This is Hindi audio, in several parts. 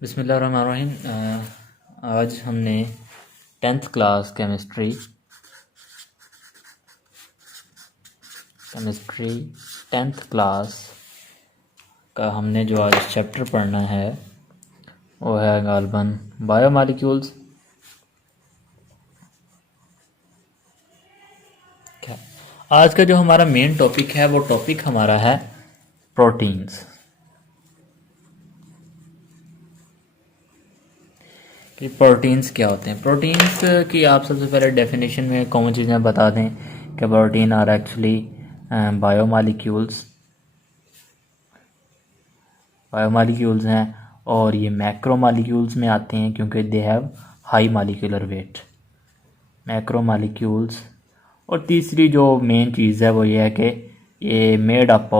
बिस्मिल्लाहिर्रहमानिर्रहीम। आज हमने 10th class chemistry 10th class का हमने जो आज चैप्टर पढ़ना है वो है गालबन बायोमॉलिक्यूल्स। आज का जो हमारा मेन टॉपिक है वो टॉपिक हमारा है प्रोटीन्स। कि प्रोटीन्स क्या होते हैं। प्रोटीन्स की आप सबसे पहले डेफिनेशन में कॉमन चीज़ें बता दें कि प्रोटीन आर एक्चुअली बायोमॉलिक्यूल्स हैं और ये मैक्रोमॉलिक्यूल्स में आते हैं क्योंकि they have high molecular weight. Macromolecules. और तीसरी जो मेन चीज़ है वो ये है कि ये made up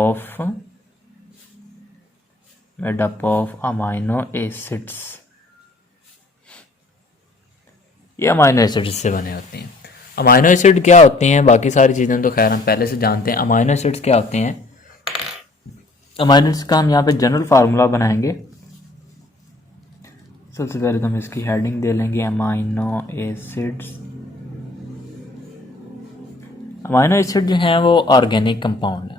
of amino acids. ये अमाइनो एसिड से बने होते हैं। अमाइनो एसिड क्या होते हैं, बाकी सारी चीज़ें तो खैर हम पहले से जानते हैं। अमाइनो एसिड्स क्या होते हैं, अमाइनो एसिड्स का हम यहाँ पे जनरल फार्मूला बनाएंगे। सबसे पहले तो हम इसकी हेडिंग दे लेंगे अमाइनो एसिड्स। अमाइनो एसिड जो हैं वो ऑर्गेनिक कंपाउंड है।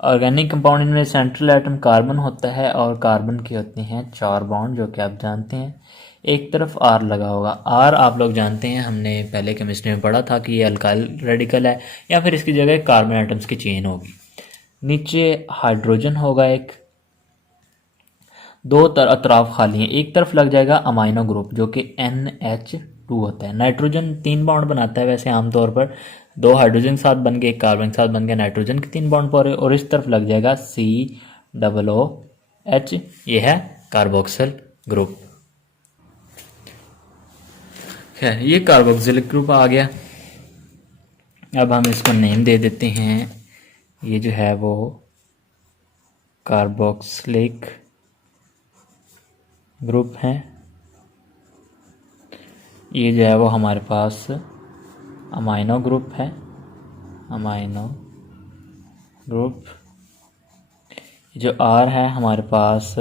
ऑर्गेनिक कंपाउंड इनमें सेंट्रल एटम कार्बन होता है और कार्बन के होते हैं 4 बॉन्ड, जो कि आप जानते हैं। एक तरफ आर लगा होगा। आर आप लोग जानते हैं, हमने पहले केमिस्ट्री में पढ़ा था कि ये अल्काइल रेडिकल है या फिर इसकी जगह कार्बन एटम्स की चेन होगी। नीचे हाइड्रोजन होगा एक, दो अतराफ खाली हैं। एक तरफ लग जाएगा अमाइनो ग्रुप जो कि NH2 होता है। नाइट्रोजन 3 बॉन्ड बनाता है वैसे आमतौर पर, 2 हाइड्रोजन के साथ बन गए, एक कार्बन के साथ बन गया, नाइट्रोजन के 3 बॉन्ड पर। और इस तरफ लग जाएगा COOH, ये है कार्बोक्सिल ग्रुप। खैर ये कार्बोक्सिल ग्रुप आ गया। अब हम इसको नेम दे देते हैं। ये जो है वो कार्बोक्सिलिक ग्रुप है। ये जो है वो हमारे पास अमाइनो ग्रुप है, अमाइनो ग्रुप। जो R है हमारे पास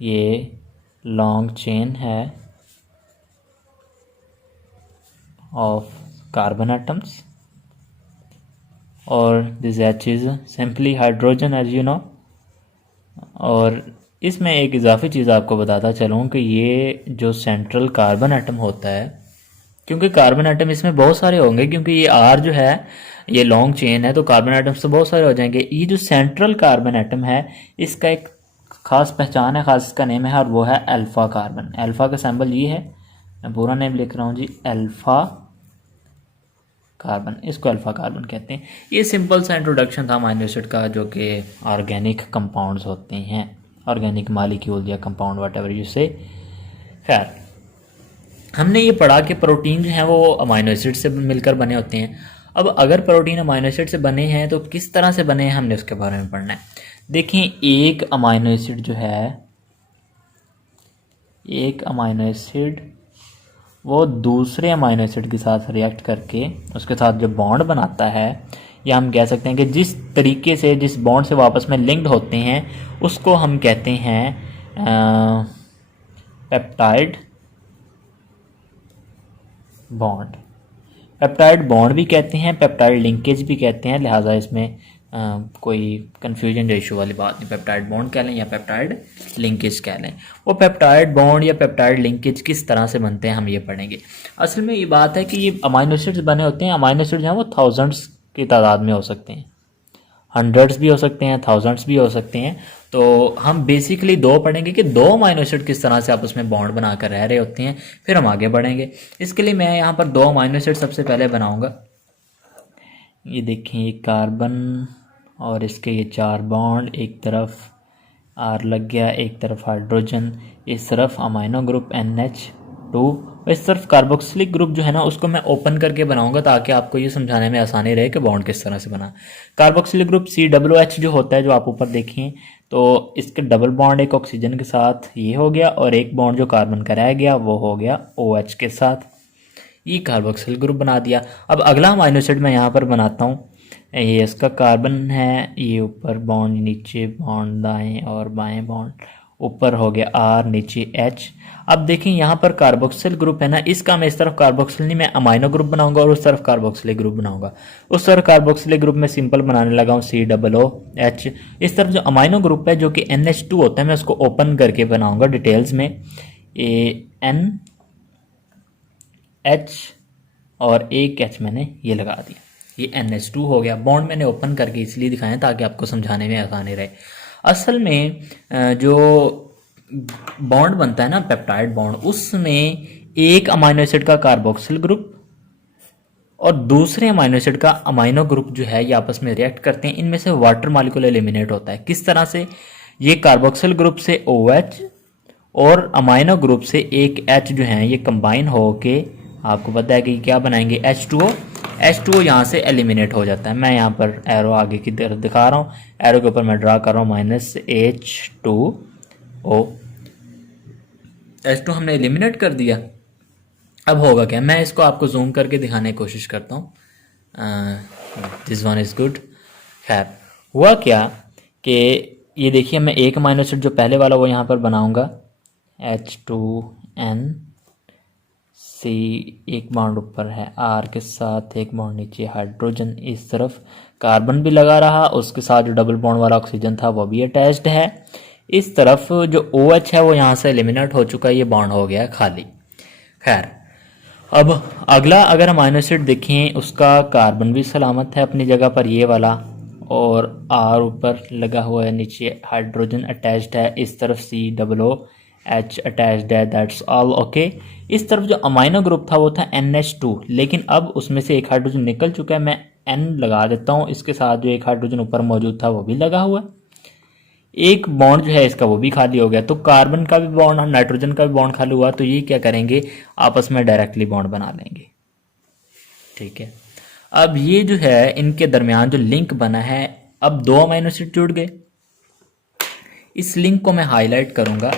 ये लॉन्ग चेन है ऑफ कार्बन एटम्स और this H is simply hydrogen as you know. और इसमें एक इजाफी चीज़ आपको बताता चलूँ कि ये जो सेंट्रल कार्बन एटम होता है, क्योंकि कार्बन एटम इसमें बहुत सारे होंगे, क्योंकि ये R जो है ये लॉन्ग चेन है तो कार्बन एटम्स तो बहुत सारे हो जाएंगे। ये जो सेंट्रल कार्बन एटम है इसका एक खास पहचान है, खास इसका नेम है और वो है अल्फ़ा कार्बन। अल्फ़ा का सिंबल ये है, मैं पूरा नेम लिख रहा हूँ जी, अल्फ़ा कार्बन। इसको अल्फ़ा कार्बन कहते हैं। ये सिंपल सा इंट्रोडक्शन था अमाइनो एसिड का, जो कि ऑर्गेनिक कंपाउंड्स होते हैं, ऑर्गेनिक मॉलिक्यूल या कंपाउंड व्हाटएवर यू से। खैर हमने ये पढ़ा कि प्रोटीन जो हैं वो अमाइनो एसिड से मिलकर बने होते हैं। अब अगर प्रोटीन अमाइनो एसिड से बने हैं तो किस तरह से बने हैं हमने उसके बारे में पढ़ना है। देखें, एक अमाइनो एसिड जो है, एक अमाइनो एसिड वो दूसरे अमाइनो एसिड के साथ रिएक्ट करके उसके साथ जो बॉन्ड बनाता है, या हम कह सकते हैं कि जिस तरीके से जिस बॉन्ड से वापस में लिंक्ड होते हैं उसको हम कहते हैं पेप्टाइड बॉन्ड। पेप्टाइड बॉन्ड भी कहते हैं, पेप्टाइड लिंकेज भी कहते हैं। लिहाजा इसमें कोई कन्फ्यूजन रेशो वाली बात नहीं, पेप्टाइड बॉन्ड कह लें या पेप्टाइड लिंकेज कह लें। वो पेप्टाइड बॉन्ड या पेप्टाइड लिंकेज किस तरह से बनते हैं हम ये पढ़ेंगे। असल में ये बात है कि ये अमाइनो एसिड्स बने होते हैं। अमाइनो एसिड्स हैं वो थाउजेंड्स की तादाद में हो सकते हैं, हंड्रेड्स भी हो सकते हैं, थाउजेंड्स भी हो सकते हैं। तो हम बेसिकली 2 पढ़ेंगे कि 2 अमाइनो एसिड किस तरह से आपस में बॉन्ड बनाकर रह रहे होते हैं, फिर हम आगे बढ़ेंगे। इसके लिए मैं यहाँ पर 2 अमाइनो एसिड सबसे पहले बनाऊंगा। ये देखें, ये कार्बन और इसके ये 4 बॉन्ड, एक तरफ R लग गया, एक तरफ हाइड्रोजन, इस तरफ अमाइनो ग्रुप NH2, इस तरफ कार्बोक्सिलिक ग्रुप जो है ना उसको मैं ओपन करके बनाऊंगा ताकि आपको ये समझाने में आसानी रहे कि बॉन्ड किस तरह से बना। कार्बोक्सिलिक ग्रुप COOH जो होता है, जो आप ऊपर देखें, तो इसके डबल बॉन्ड एक ऑक्सीजन के साथ ये हो गया और एक बॉन्ड जो कार्बन का रह गया वो हो गया OH के साथ। ये कार्बोक्सिल ग्रुप बना दिया। अब अगला अमाइनो एसिड मैं यहाँ पर बनाता हूँ, ये इसका कार्बन है, ये ऊपर बॉन्ड, नीचे बॉन्ड, दाएं और बाएं बॉन्ड, ऊपर हो गया आर, नीचे एच। अब देखें यहाँ पर कार्बोक्सिल ग्रुप है ना, इसका मैं इस तरफ कार्बोक्सिल नहीं, मैं अमाइनो ग्रुप बनाऊंगा और उस तरफ कार्बोक्सिलिक ग्रुप बनाऊंगा। उस तरफ कार्बोक्सिलिक ग्रुप में सिंपल बनाने लगा हूँ COOH। इस तरफ जो अमाइनो ग्रुप है जो कि NH2 होता है, मैं उसको ओपन करके बनाऊंगा डिटेल्स में। ANH और एक H मैंने ये लगा दिया, ये NH2 हो गया। बॉन्ड मैंने ओपन करके इसलिए दिखाया ताकि आपको समझाने में आसानी रहे। असल में जो बॉन्ड बनता है ना पेप्टाइड बॉन्ड, उसमें एक अमाइनो एसिड का कार्बोक्सिल ग्रुप और दूसरे अमाइनो एसिड का अमाइनो ग्रुप जो है ये आपस में रिएक्ट करते हैं। इनमें से वाटर मॉलिक्यूल एलिमिनेट होता है। किस तरह से? ये कार्बोक्सिल ग्रुप से OH और अमाइनो ग्रुप से एक H जो है ये कंबाइन होके आपको पता है कि क्या बनाएंगे, H2O यहाँ से एलिमिनेट हो जाता है। मैं यहाँ पर एरो आगे की तरफ दिखा रहा हूँ, एरो के ऊपर मैं ड्रा कर रहा हूँ -H2O। H2 हमने एलिमिनेट कर दिया। अब होगा क्या, मैं इसको आपको जूम करके दिखाने की कोशिश करता हूँ। This one is good. खैर हुआ क्या कि ये देखिए, मैं एक अमाइनो एसिड जो पहले वाला वो यहाँ पर बनाऊँगा, H2NC, एक बॉन्ड ऊपर है R के साथ, एक बॉन्ड नीचे हाइड्रोजन, इस तरफ कार्बन भी लगा रहा, उसके साथ जो डबल बॉन्ड वाला ऑक्सीजन था वो भी अटैच्ड है। इस तरफ जो OH है वो यहाँ से एलिमिनेट हो चुका है, ये बॉन्ड हो गया खाली। खैर अब अगला अगर अमाइनो एसिड देखें, उसका कार्बन भी सलामत है अपनी जगह पर, ये वाला, और R ऊपर लगा हुआ है, नीचे हाइड्रोजन अटैच्ड है, इस तरफ COOH अटैच्ड है, दैट्स ऑल ओके। इस तरफ जो अमाइनो ग्रुप था वो था NH2, लेकिन अब उसमें से एक हाइड्रोजन निकल चुका है, मैं N लगा देता हूँ, इसके साथ जो एक हाइड्रोजन ऊपर मौजूद था वो भी लगा हुआ है, एक बॉन्ड जो है इसका वो भी खाली हो गया। तो कार्बन का भी बॉन्ड, नाइट्रोजन का भी बॉन्ड खाली हुआ, तो ये क्या करेंगे, आपस में डायरेक्टली बॉन्ड बना लेंगे। ठीक है, अब ये जो है इनके दरमियान जो लिंक बना है, अब दो अमाइनो एसिड जुड़ गए। इस लिंक को मैं हाईलाइट करूंगा,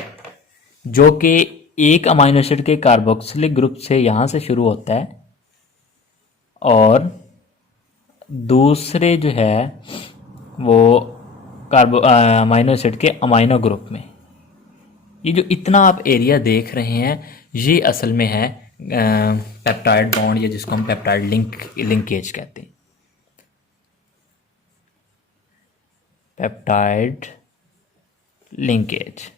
जो कि एक अमाइनो एसिड के कार्बोक्सिलिक ग्रुप से यहां से शुरू होता है और दूसरे जो है वो अमाइनो एसिड के अमाइनो ग्रुप में। ये जो इतना आप एरिया देख रहे हैं ये असल में है पेप्टाइड बॉन्ड, या जिसको हम पेप्टाइड लिंकेज कहते हैं। Peptide linkage.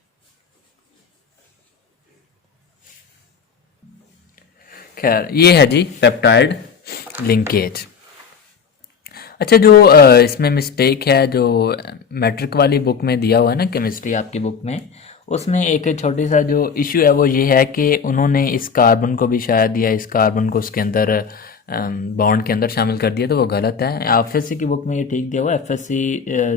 खैर ये है जी पेप्टाइड लिंकेज। अच्छा, जो इसमें मिस्टेक है जो मैट्रिक वाली बुक में दिया हुआ है ना, केमिस्ट्री आपकी बुक में, उसमें एक छोटी सा जो इशू है वो ये है कि उन्होंने इस कार्बन को भी शायद दिया, इस कार्बन को उसके अंदर बॉन्ड के अंदर शामिल कर दिया, तो वो गलत है। FSC की बुक में ये ठीक दिया हुआ, FSC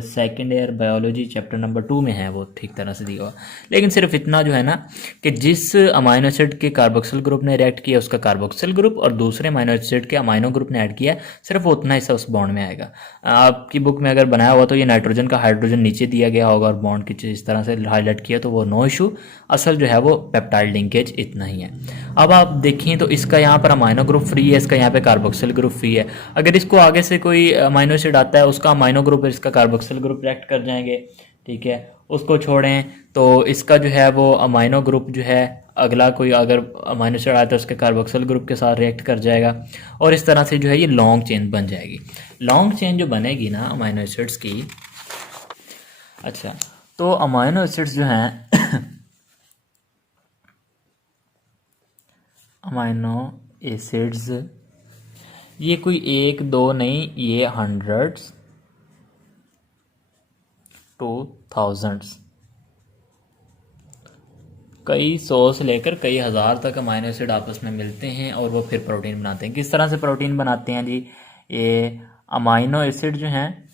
second year biology chapter number 2 में है वो ठीक तरह से दिया हुआ। लेकिन सिर्फ इतना जो है ना कि जिस अमाइनो एसिड के कार्बोक्सिल ग्रुप ने रिएक्ट किया उसका कार्बोक्सिल ग्रुप, और दूसरे अमाइनो एसिड के अमाइनो ग्रुप ने ऐड किया, सिर्फ उतना हिस्सा उस बॉन्ड में आएगा। आपकी बुक में अगर बनाया हुआ तो ये नाइट्रोजन का हाइड्रोजन नीचे दिया गया होगा और बॉन्ड की इस तरह से हाईलाइट किया, तो वो नो इशू। असल जो है वो पेप्टाइड लिंकेज इतना ही है। अब आप देखें तो इसका यहाँ पर अमाइनो ग्रुप फ्री है, इसका यहाँ पे कार्बोक्सिल ग्रुप फ्री है। अगर इसको आगे से कोई अमाइनो एसिड आता है, उसका अमाइनो ग्रुप और इसका कार्बोक्सिल ग्रुप रिएक्ट कर जाएंगे, ठीक है, उसको छोड़ें तो इसका जो है वो अमाइनो ग्रुप जो है, अगला कोई अगर अमाइनो एसिड आता है उसके कार्बोक्सिल ग्रुप के साथ रिएक्ट कर जाएगा, और इस तरह से जो है ये लॉन्ग चेन बन जाएगी। लॉन्ग चेन जो बनेगी ना अमाइनो एसिड्स की, अच्छा, तो अमाइनो एसिड्स जो हैं अमाइनो एसिड्स ये कोई एक दो नहीं, ये हंड्रेड्स टू थाउजेंड्स, कई सौ से लेकर कई हज़ार तक अमाइनो एसिड आपस में मिलते हैं और वो फिर प्रोटीन बनाते हैं। किस तरह से प्रोटीन बनाते हैं जी, ये अमाइनो एसिड जो हैं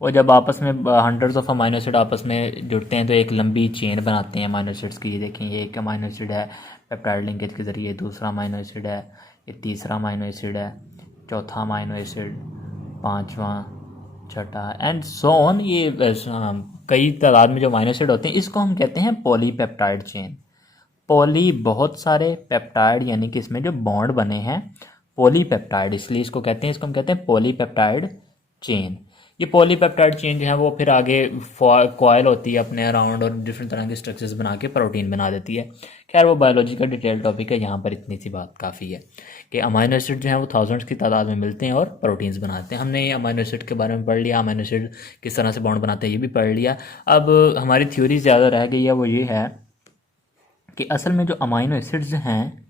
वो जब आपस में हंड्रेड्स ऑफ अमाइनो एसिड आपस में जुड़ते हैं तो एक लंबी चेन बनाते हैं अमाइनो एसिड्स की। ये देखें, ये एक अमाइनो एसिड है पेप्टाइड लिंकेज के ज़रिए, दूसरा अमाइनो एसिड है, ये तीसरा अमाइनो एसिड है, चौथा अमाइनो एसिड, पांचवा, छठा एंड सो ऑन। ये कई तादाद में जो अमाइनो एसिड होते हैं इसको हम कहते हैं पॉलीपेप्टाइड चेन। पॉली बहुत सारे, पेप्टाइड यानी कि इसमें जो बॉन्ड बने हैं पॉलीपेप्टाइड, इसलिए इसको कहते हैं, इसको हम कहते हैं पॉलीपेप्टाइड चेन। ये पॉलीपेप्टाइड चेन जो है वो फिर आगे कॉयल होती है अपने अराउंड और डिफरेंट तरह के स्ट्रक्चर्स बना के प्रोटीन बना देती है। खैर वो बायोलॉजी का डिटेल टॉपिक है, यहाँ पर इतनी सी बात काफ़ी है कि अमाइनो एसिड जो है वो थाउजेंड्स की तादाद में मिलते हैं और प्रोटीन्स बनाते हैं। हमने अमाइनो एसिड के बारे में पढ़ लिया, अमाइनो एसिड किस तरह से बॉन्ड बनाते हैं ये भी पढ़ लिया। अब हमारी थ्योरी ज़्यादा रह गई है, वो ये है कि असल में जो अमाइनो एसिड्स हैं,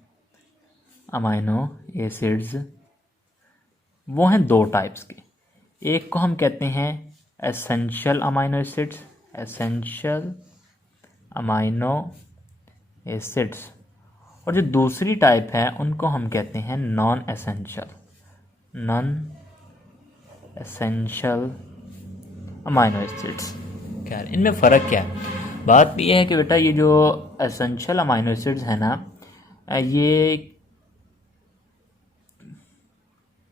अमाइनो एसिड्स वो हैं दो टाइप्स के। एक को हम कहते हैं essential amino acids, essential amino acids, और जो दूसरी टाइप है उनको हम कहते हैं non essential, non essential amino acids. खैर इनमें फ़र्क क्या है? बात यह है कि बेटा ये जो एसेंशियल अमाइनो एसिड्स है ना, ये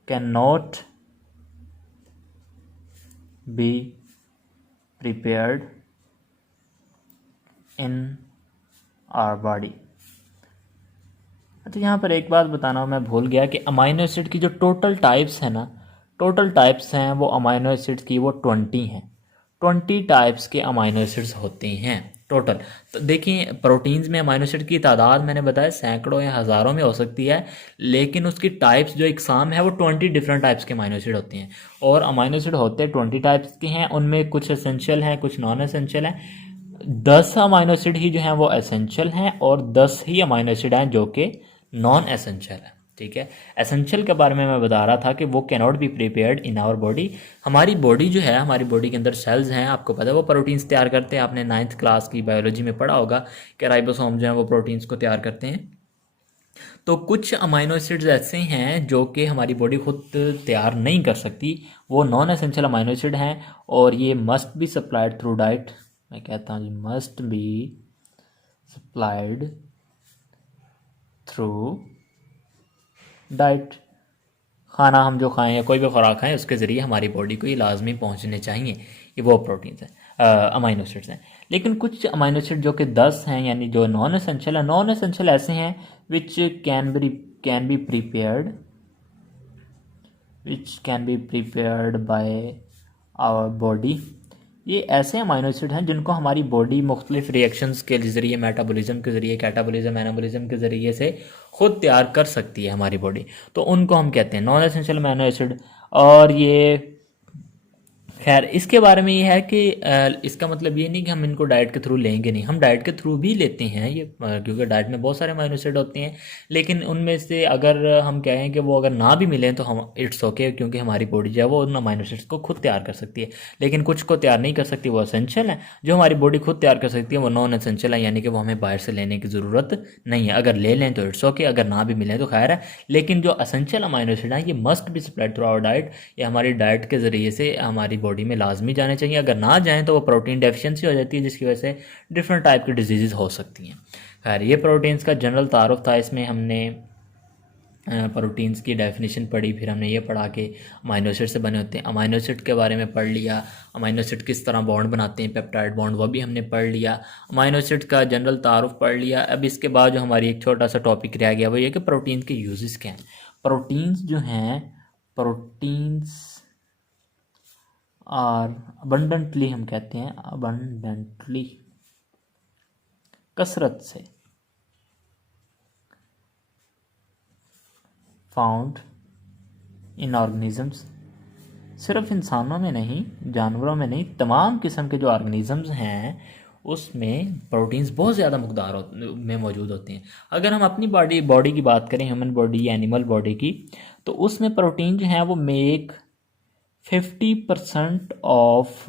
can not be prepared in our body. तो यहाँ पर एक बात बताना मैं भूल गया कि अमाइनो एसिड की जो टोटल टाइप्स है ना, टोटल टाइप्स हैं वो अमाइनो एसिड की वो 20 हैं। 20 टाइप्स के अमाइनो एसिड्स होते हैं टोटल। तो देखिए प्रोटीन्स में अमाइनो एसिड की तादाद मैंने बताया सैकड़ों या हज़ारों में हो सकती है, लेकिन उसकी टाइप्स जो इकसाम है वो 20 डिफरेंट टाइप्स के अमाइनो एसिड होते हैं। और अमाइनो एसिड होते 20 टाइप्स के हैं, उनमें कुछ एसेंशियल हैं कुछ नॉन एसेंशियल हैं। 10 अमाइनो एसिड ही जो हैं वो एसेंशियल हैं और 10 ही अमाइनो एसिड हैं जो कि नॉन एसेंशियल है। ठीक है, एसेंशियल के बारे में मैं बता रहा था कि वो can not be prepared in our body. हमारी बॉडी जो है, हमारी बॉडी के अंदर सेल्स हैं, आपको पता है वो प्रोटीन्स तैयार करते हैं। आपने 9th क्लास की बायोलॉजी में पढ़ा होगा कि राइबोसोम जो है वो प्रोटीन्स को तैयार करते हैं। तो कुछ अमाइनो एसिड्स ऐसे हैं जो कि हमारी बॉडी खुद तैयार नहीं कर सकती, वो नॉन एसेंशियल अमाइनो एसिड हैं और ये must be supplied through diet. मैं कहता हूँ must be supplied through diet. खाना हम जो खाएं या कोई भी खुराक खाएं उसके ज़रिए हमारी बॉडी को ये लाजमी पहुंचने चाहिए, ये वो प्रोटीन्स हैं, अमाइनो एसिड्स हैं। लेकिन कुछ अमाइनो एसिड जो कि 10 हैं यानी जो नॉन एसेंशियल है, नॉन एसेंशियल ऐसे हैं which can be prepared by our body. ये ऐसे अमाइनो एसिड हैं जिनको हमारी बॉडी मुख्तलिफ रिएक्शंस के ज़रिए, मेटाबॉलिज्म के ज़रिए, कैटाबॉलिज्म, एनाबॉलिज्म के ज़रिए से खुद तैयार कर सकती है हमारी बॉडी। तो उनको हम कहते हैं नॉन एसेंशियल अमाइनो एसिड। और ये खैर इसके बारे में ये है कि इसका मतलब ये नहीं कि हम इनको डाइट के थ्रू लेंगे नहीं, हम डाइट के थ्रू भी लेते हैं ये, क्योंकि डाइट में बहुत सारे अमाइनो एसिड होते हैं। लेकिन उनमें से अगर हम कहें कि वो अगर ना भी मिलें तो हम इट्स ओके, क्योंकि हमारी बॉडी जो है वो उन अमाइनो एसिड्स को खुद तैयार कर सकती है। लेकिन कुछ को तैयार नहीं कर सकती, वो एसेंशियल है। जो हमारी बॉडी खुद तैयार कर सकती है वो नॉन एसेंशियल है, यानी कि वो हमें बाहर से लेने की ज़रूरत नहीं है। अगर ले लें तो इट्स ओके, अगर ना भी मिलें तो खैर है। लेकिन जो एसेंशियल अमाइनो एसिड हैं ये must be supplied through our diet, ये हमारी डाइट के ज़रिए से हमारी बॉडी में लाजमी जाने चाहिए। अगर ना जाएं तो वो प्रोटीन डेफिशिएंसी हो जाती है, जिसकी वजह से डिफरेंट टाइप की डिजीज़ हो सकती हैं। खैर ये प्रोटीन्स का जनरल तारुफ था, इसमें हमने प्रोटीन्स की डेफिनेशन पढ़ी, फिर हमने ये पढ़ा कि अमाइनो एसिड से बने होते हैं। अमाइनो एसिड के बारे में पढ़ लिया, अमाइनो एसिड किस तरह बॉन्ड बनाते हैं, पेप्टाइड बॉन्ड, वो भी हमने पढ़ लिया। अमाइनो एसिड का जनरल तारुफ पढ़ लिया। अब इसके बाद जो हमारी एक छोटा सा टॉपिक रह गया वो ये कि प्रोटीन के यूजेस क्या हैं। प्रोटीन्स जो हैं, प्रोटीन्स आर अबंडेंटली, हम कहते हैं अबंडेंटली, कसरत से, फाउंड इन ऑर्गेनिजम्स, सिर्फ इंसानों में नहीं, जानवरों में नहीं, तमाम किस्म के जो ऑर्गेनिजम्स हैं उसमें प्रोटीन्स बहुत ज़्यादा मकदार में मौजूद होते हैं। अगर हम अपनी बॉडी की बात करें, ह्यूमन बॉडी या एनिमल बॉडी की, तो उसमें प्रोटीन जो है वो make 50% of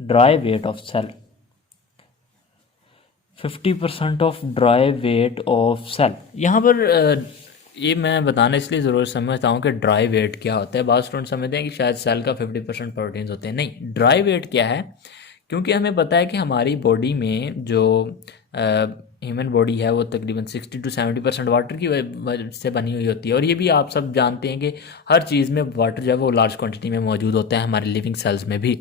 dry weight of cell, 50% of dry weight of cell. यहाँ पर ये मैं बताना इसलिए ज़रूर समझता हूँ कि ड्राई वेट क्या होता है। बाद स्टूडेंट समझते हैं कि शायद सेल का 50% प्रोटीन्स होते हैं, नहीं, ड्राई वेट क्या है, क्योंकि हमें पता है कि हमारी बॉडी में जो ह्यूमन बॉडी है वो तकरीबन 60 to 70% वाटर की वजह से बनी हुई होती है। और ये भी आप सब जानते हैं कि हर चीज़ में वाटर जो है वो लार्ज क्वांटिटी में मौजूद होता है, हमारे लिविंग सेल्स में भी।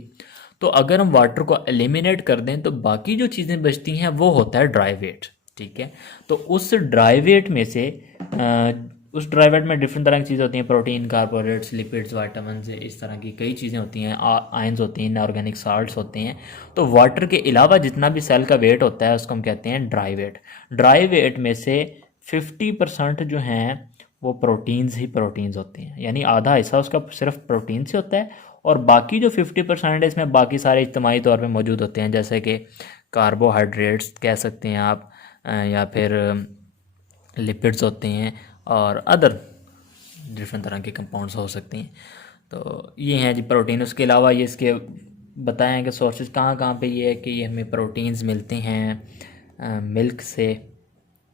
तो अगर हम वाटर को एलिमिनेट कर दें तो बाकी जो चीज़ें बचती हैं वो होता है ड्राई वेट। ठीक है, तो उस ड्राई वेट में से उस ड्राई वेट में डिफरेंट तरह की चीज़ें होती हैं, प्रोटीन, कार्बोहाइड्रेट्स, लिपिड्स, वाइटामिन, इस तरह की कई चीज़ें होती हैं, आयंस होती हैं, इनऑर्गेनिक साल्ट्स होते हैं। तो वाटर के अलावा जितना भी सेल का वेट होता है उसको हम कहते हैं ड्राई वेट। ड्राई वेट में से 50% जो हैं वो प्रोटीन्स ही प्रोटीन्स होते हैं, यानी आधा हिस्सा उसका सिर्फ प्रोटीन से होता है, और बाकी जो 50% है इसमें बाकी सारे इज्तिमाई तौर पे मौजूद होते हैं, जैसे कि कार्बोहाइड्रेट्स कह सकते हैं आप, या फिर लिपिड्स होते हैं, और अदर डिफरेंट तरह के कंपाउंड्स हो सकते हैं। तो ये हैं जी प्रोटीन। उसके अलावा ये इसके बताएं कि सोर्सेज कहाँ कहाँ पे ये है कि ये हमें प्रोटीन्स मिलते हैं मिल्क से,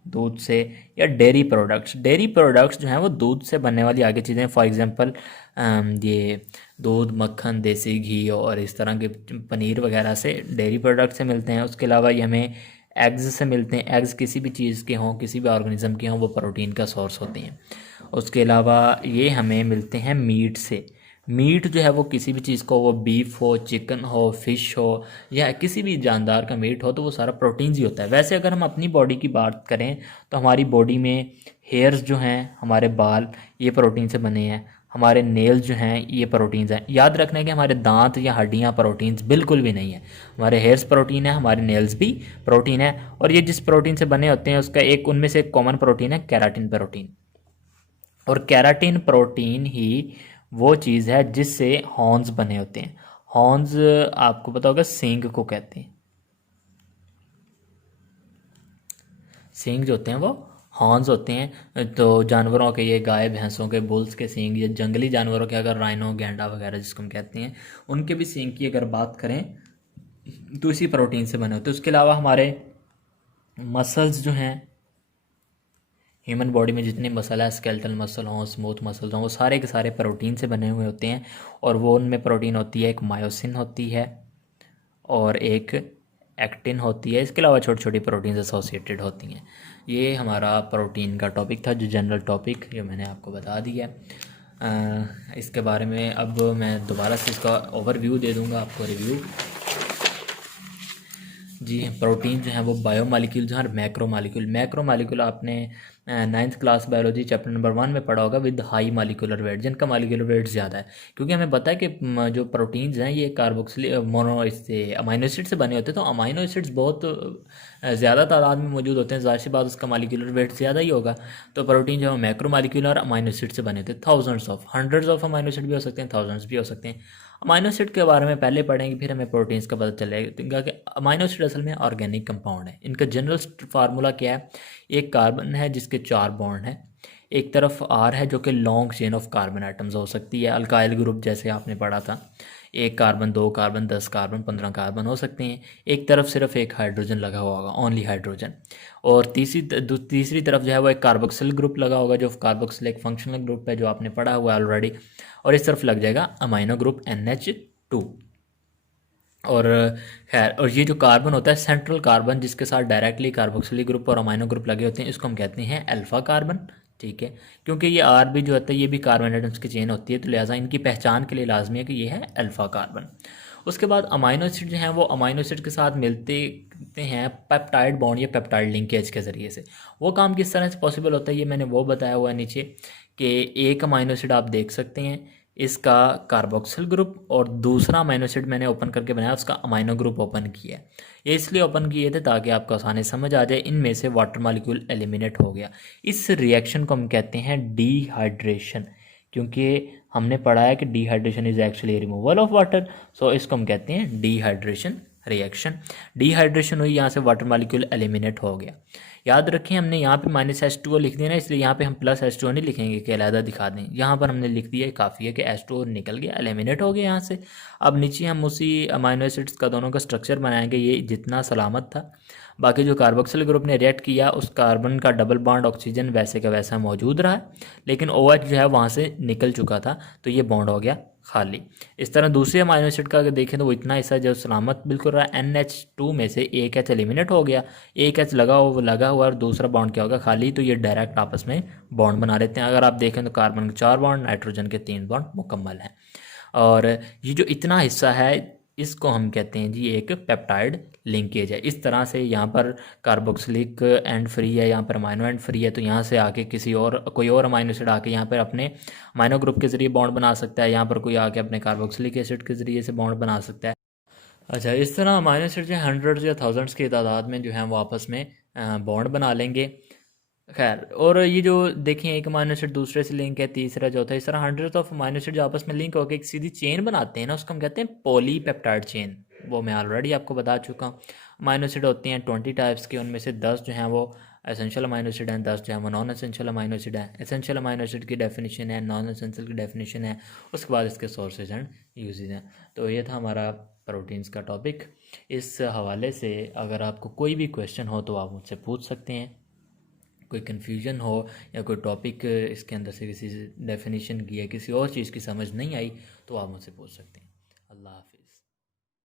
दूध से, या डेयरी प्रोडक्ट्स। डेयरी प्रोडक्ट्स जो हैं वो दूध से बनने वाली आगे चीज़ें, फॉर एग्जांपल ये दूध, मक्खन, देसी घी और इस तरह के पनीर वगैरह से डेयरी प्रोडक्ट से मिलते हैं। उसके अलावा ये हमें एग्स से मिलते हैं। एग्स किसी भी चीज़ के हों, किसी भी ऑर्गेनिज्म के हों, वो प्रोटीन का सोर्स होते हैं। उसके अलावा ये हमें मिलते हैं मीट से। मीट जो है वो किसी भी चीज़ को, वो बीफ हो, चिकन हो, फिश हो, या किसी भी जानदार का मीट हो, तो वो सारा प्रोटीन्स ही होता है। वैसे अगर हम अपनी बॉडी की बात करें तो हमारी बॉडी में हेयर्स जो हैं, हमारे बाल, ये प्रोटीन से बने हैं। हमारे नेल्स जो हैं ये प्रोटीन्स हैं। याद रखना है कि हमारे दांत या हड्डियां प्रोटीन्स बिल्कुल भी नहीं है। हमारे हेयर्स प्रोटीन है, हमारे नेल्स भी प्रोटीन है, और ये जिस प्रोटीन से बने होते हैं उसका एक, उनमें से एक कॉमन प्रोटीन है केराटिन प्रोटीन। और केराटिन प्रोटीन ही वो चीज़ है जिससे हॉर्न्स बने होते हैं। हॉर्न्स आपको पता होगा सींग को कहते हैं। सींग जो होते हैं वो हॉर्न्स होते हैं। तो जानवरों के, ये गाय भैंसों के, बुल्स के सींग, ये जंगली जानवरों के, अगर राइनो, गैंडा वगैरह जिसको हम कहते हैं, उनके भी सींग की अगर बात करें तो इसी प्रोटीन से बने होते हैं। उसके अलावा हमारे मसल्स जो हैं, ह्यूमन बॉडी में जितने मसल है, स्केलेटल मसल हों, स्मूथ मसल्स हों, वो सारे के सारे प्रोटीन से बने हुए होते हैं। और वो उनमें प्रोटीन होती है, एक मायोसिन होती है और एक एक्टिन होती है। इसके अलावा छोटी छोटी प्रोटीन एसोसिएटेड होती हैं। ये हमारा प्रोटीन का टॉपिक था, जो जनरल टॉपिक जो मैंने आपको बता दिया। इसके बारे में अब मैं दोबारा से इसका ओवरव्यू दे दूंगा आपको, रिव्यू। जी, प्रोटीन जो है वो बायो मालिक्यूल्स हैं और मैक्रो मालिक्यूल। मैक्रो मालिक्यूल आपने 9th class biology chapter number 1 में पढ़ा होगा, विद हाई मालिकुलर वेट, जिनका मालिकुलर वेट ज़्यादा है। क्योंकि हमें पता है कि जो प्रोटीन्स हैं ये कार्बोक्सिल मोनो इससे अमाइनो एसिड से बने होते हैं। तो अमाइनो एसिड्स बहुत ज़्यादा तादाद में मौजूद होते हैं, ज़ाहिर सी बात उसका मालिकुलर वेट ज़्यादा ही होगा। तो प्रोटीन जो है मैक्रो मालिकुलर अमाइनो एसिड से बने होते हैं। Thousands of, hundreds of amino acid भी हो सकते हैं, थाउजेंड्स भी हो सकते हैं। अमाइनो एसिड के बारे में पहले पढ़ेंगे, फिर हमें प्रोटीन्स का पता चलेगा कि अमाइनो एसिड असल में ऑर्गेनिक कंपाउंड है। इनका जनरल फार्मूला क्या है? एक कार्बन है जिसके 4 बॉन्ड हैं, एक तरफ आर है जो कि long chain of carbon atoms हो सकती है, अल्काइल ग्रुप जैसे आपने पढ़ा था। एक कार्बन, 2 कार्बन, 10 कार्बन, 15 कार्बन हो सकते हैं। एक तरफ सिर्फ एक हाइड्रोजन लगा हुआ होगा, ओनली हाइड्रोजन। और तीसरी तरफ जो है वो एक कार्बोक्सिल ग्रुप लगा होगा, जो कार्बोक्सिल एक फंक्शनल ग्रुप है जो आपने पढ़ा हुआ है ऑलरेडी। और इस तरफ लग जाएगा अमाइनो ग्रुप NH2। और खैर, और ये जो कार्बन होता है सेंट्रल कार्बन, जिसके साथ डायरेक्टली कार्बोक्सिलिक ग्रुप और अमाइनो ग्रुप लगे होते हैं, इसको हम कहते हैं अल्फा कार्बन। ठीक है, क्योंकि ये आर भी जो होता है ये भी कार्बन एटम्स की चेन होती है, तो लिहाजा इनकी पहचान के लिए लाजमी है कि ये है अल्फा कार्बन। उसके बाद अमाइनो एसिड जो हैं वो अमाइनो एसिड के साथ मिलते हैं पेप्टाइड बॉन्ड या पेप्टाइड लिंकेज के ज़रिए से। वो काम किस तरह से पॉसिबल होता है ये मैंने वो बताया हुआ है नीचे, कि एक अमाइनो एसिड आप देख सकते हैं, इसका कार्बोक्सिल ग्रुप, और दूसरा अमाइनो एसिड मैंने ओपन करके बनाया, उसका अमाइनो ग्रुप ओपन किया है। ये इसलिए ओपन किए थे ताकि आपको आसानी समझ आ जाए। इनमें से वाटर मॉलिक्यूल एलिमिनेट हो गया। इस रिएक्शन को हम कहते हैं डीहाइड्रेशन, क्योंकि हमने पढ़ा है कि dehydration is actually removal of water. So इसको हम कहते हैं डीहाइड्रेशन रिएक्शन। डीहाइड्रेशन हुई, यहाँ से वाटर मॉलिक्यूल एलिमिनेट हो गया। याद रखें हमने यहाँ पे -H2O लिख दिया ना, इसलिए यहाँ पे हम +H2O नहीं लिखेंगे कि अलहदा दिखा दें। यहाँ पर हमने लिख दिया, काफ़ी है कि H2O निकल गया, एलिमिनेट हो गया यहाँ से। अब नीचे हम उसी अमाइनो एसिड्स का दोनों का स्ट्रक्चर बनाएंगे, ये जितना सलामत था। बाकी जो कार्बोक्सिल ग्रुप ने रिएक्ट किया, उस कार्बन का डबल बॉन्ड ऑक्सीजन वैसे का वैसा मौजूद रहा, लेकिन OH जो है वहाँ से निकल चुका था, तो ये बॉन्ड हो गया खाली। इस तरह दूसरे अमाइनो एसिड का अगर देखें तो वो इतना हिस्सा जो सलामत बिल्कुल रहा, NH2 में से एक H एलिमिनेट हो गया, एक H लगा हुआ और दूसरा बॉन्ड क्या होगा? खाली। तो ये डायरेक्ट आपस में बॉन्ड बना लेते हैं। अगर आप देखें तो कार्बन के 4 बॉन्ड, नाइट्रोजन के 3 बॉन्ड मुकम्मल हैं। और ये जो इतना हिस्सा है इसको हम कहते हैं जी एक पेप्टाइड लिंकेज है। इस तरह से यहाँ पर कार्बोक्सिलिक एंड फ्री है, यहाँ पर अमाइनो एंड फ्री है, तो यहाँ से आके किसी और कोई और अमाइनो एसिड आके यहाँ पर अपने अमाइनो ग्रुप के ज़रिए बॉन्ड बना सकता है, यहाँ पर कोई आके अपने कार्बोक्सिलिक एसिड के ज़रिए से बॉन्ड बना सकता है। अच्छा, इस तरह अमाइनो एसिड जो है हंड्रेड्स या थाउजेंड्स की तादाद में जो है वो आपस में बॉन्ड बना लेंगे। खैर, और ये जो देखें एक अमाइनो एसिड दूसरे से लिंक है, तीसरा चौथा, इस तरह हंड्रेड्स ऑफ अमाइनो एसिड जो आपस में लिंक होकर एक सीधी चेन बनाते हैं ना, उसको हम कहते हैं पॉलीपेप्टाइड चेन। वो मैं ऑलरेडी आपको बता चुका हूँ। अमाइनो एसिड होती हैं 20 टाइप्स की, उनमें से 10 जो हैं वो एसेंशियल अमाइनो एसिड हैं, 10 जो है वो नॉन एसेंशियल अमाइनो एसिड है। एसेंशियल अमाइनो एसिड की डेफिनेशन है, नॉन एसेंशियल की डेफिनेशन है, उसके बाद इसके सोर्सेज एंड यूजेज हैं। तो ये था हमारा प्रोटीन्स का टॉपिक। इस हवाले से अगर आपको कोई भी क्वेश्चन हो तो आप मुझसे पूछ सकते हैं, कोई कन्फ्यूजन हो या कोई टॉपिक इसके अंदर से किसी डेफिनेशन की या किसी और चीज़ की समझ नहीं आई तो आप मुझसे पूछ सकते हैं। अल्लाह हाफ़िज़।